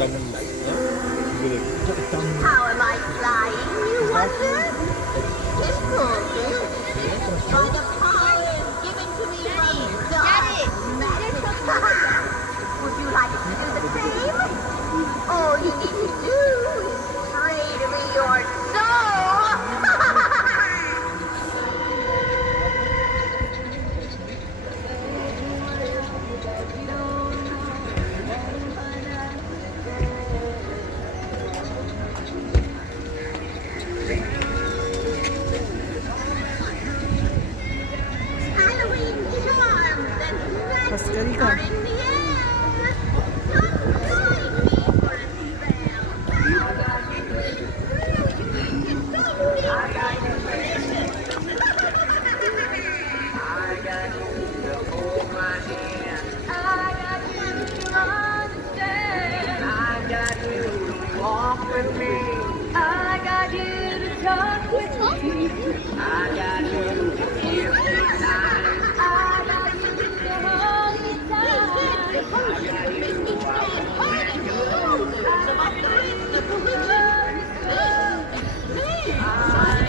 How am I flying, you wonder? Simple, by the power given to me from God. Would you like to do the same? All you need to do is trade me your soul. Halloween charms and magic are in the air. Come join me for a spell.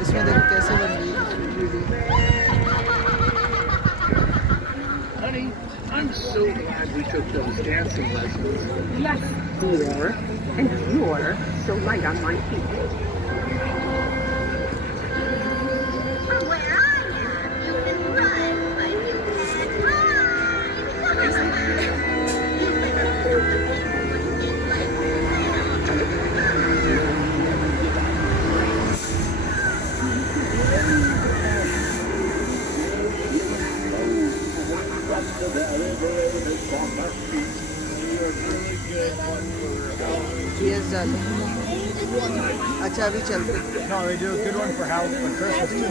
इसमें देखो कैसे बन रही है video. Honey, I'm so glad we took those dancing lessons. Yes, dear. And you're so light on my feet. From where I am, you can run, but you can't Yes, darling. अच्छा अभी चलते. No, they do a good one for Christmas too.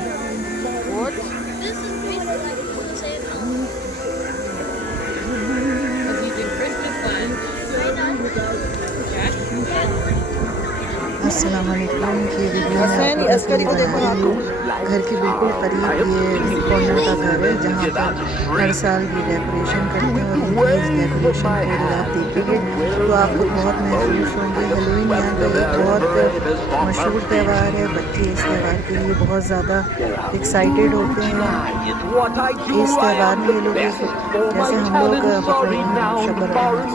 What? This is basically like Santa. Because you do Christmas lunch. अस्सलाम वालेकुम. ये video में आपको बताया घर के बिल्कुल करीब ये कॉर्नर का घर है जहाँ पर हर साल ये डेकोरेशन करते हैं और इस डेकोरेशन को जब आप देखेंगे तो आपको बहुत महसूस होंगे. हेलोवीन यहाँ का एक बहुत मशहूर त्यौहार है. बच्चे इस त्यौहार के लिए बहुत ज़्यादा एक्साइटेड होते हैं. इस त्यौहार में ये लोग जैसे हम लोग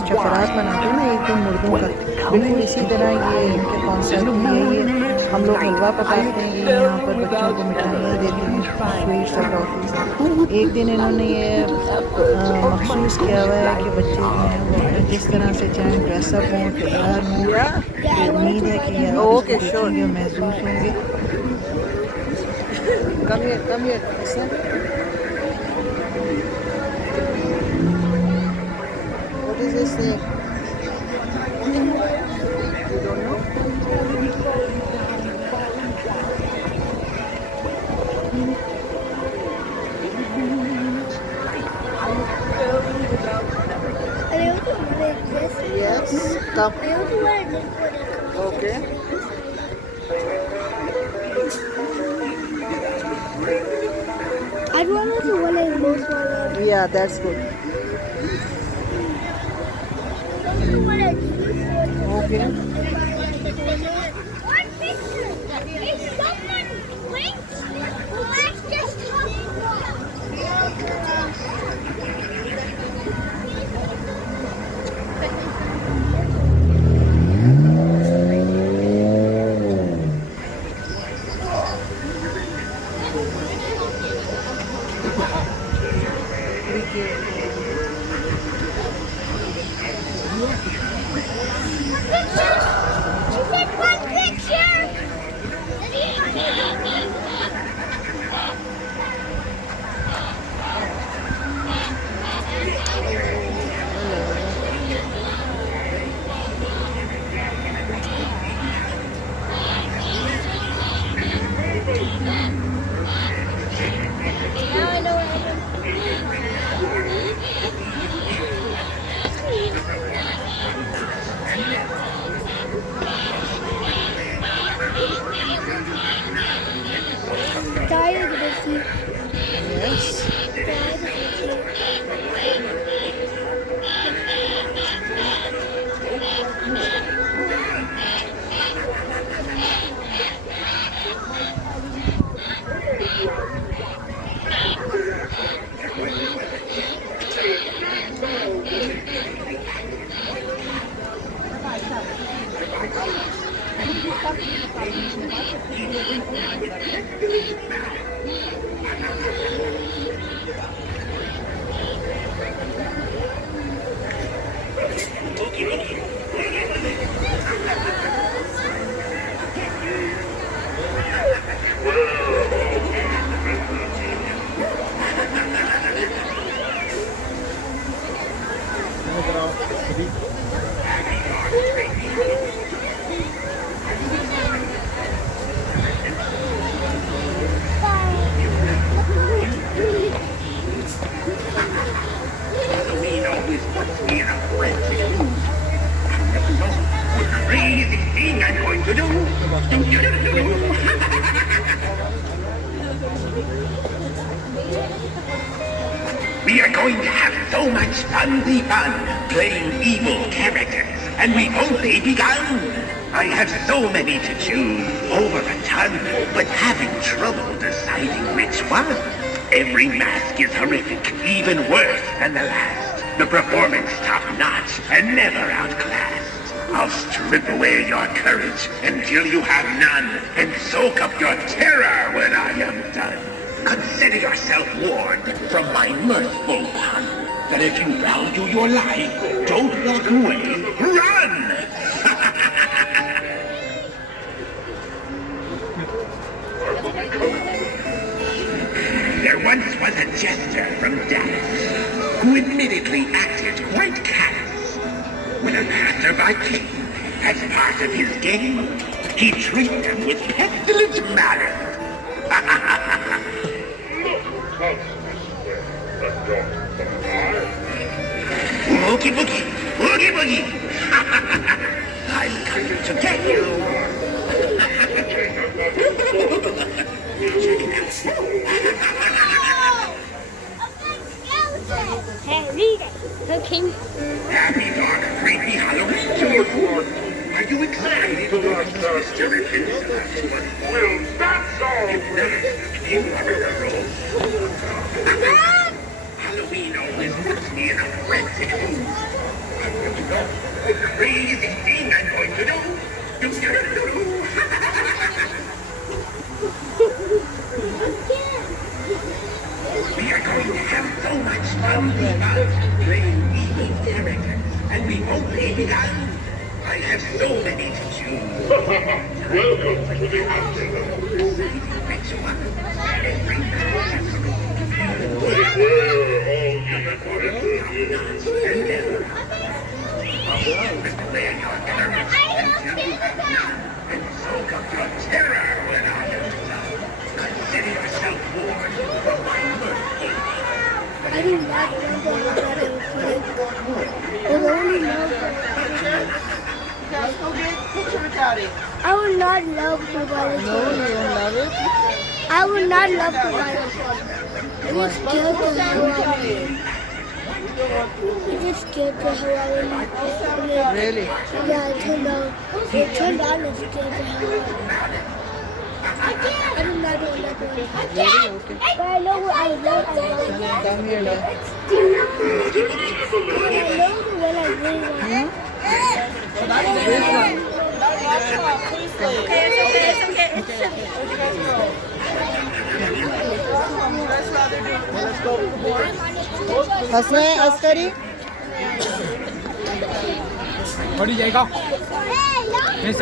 शफरात मनाते हैं ना एक दिन मुर्गों का, बिल्कुल इसी तरह ये इनके कॉन्सेप्ट में है. ये हम लोग हलवा पकाते हैं, ये यहाँ पर बच्चों को मिठाइयाँ देते हैं, स्वीट्स और टॉफ़ीज़. एक दिन इन्होंने ये मखसूस किया हुआ है कि बच्चे जो हैं वो जिस तरह से चाहें ड्रेसअप हों, तैयार हों. उम्मीद है कि ये ओके श्योर महसूस होंगे. Come here What is this name? You don't know? I also like this. Yes. Come. I also want this one. Okay. I'd want to one like this one. Yeah, that's good. Okay. One picture. Is someone linked? Let's just talk Yes. Halloween always puts me in a frenzy. Crazy thing I'm going to do. We are going to have so much fun playing evil characters, and we've only begun. I have so many to choose, over a ton, but having trouble deciding which one. Every mask is horrific, even worse than the last. The performance top-notch and never outclassed. I'll strip away your courage until you have none, and soak up your terror when I am done. Consider yourself warned from my mirthful pun, that if you value your life, don't walk away, run! There once was a jester from Dallas, who admittedly acted quite callous. When a passerby came, as part of his game, he treated them with pestilent malice. Oogie boogie, oogie boogie. I'm coming to get you. Hey, read it. Okay. Happy dark, creepy Halloween to you. Are you excited to watch Mr. Rippin's last one? Well, that's all. Halloween always puts me in a frenzy. The crazy thing I'm going to do. We are going to have so much fun playing evil characters, and we've only begun. I have so many to choose. Welcome to the afterlife. Which one? Every man. We were all unicorns and never. Declare your courage until you have none, and soak up your terror when I am done. Consider yourself warned from my mirthful. I do not know what I only love Guys, go get a picture with Daddy. I would not love to buy it. No, you don't love it? I would not love to buy it. It is scared to hell out of me. It is scared to hell out of me. Really? Yeah, it turned out and scared to hell out of me. I do not want that one. Really? Okay. But I know what I love. Come here now. I know the one I really want. This one. Okay, it's okay. Let's go to the board. हंसने Askari What do you go? Hey, no!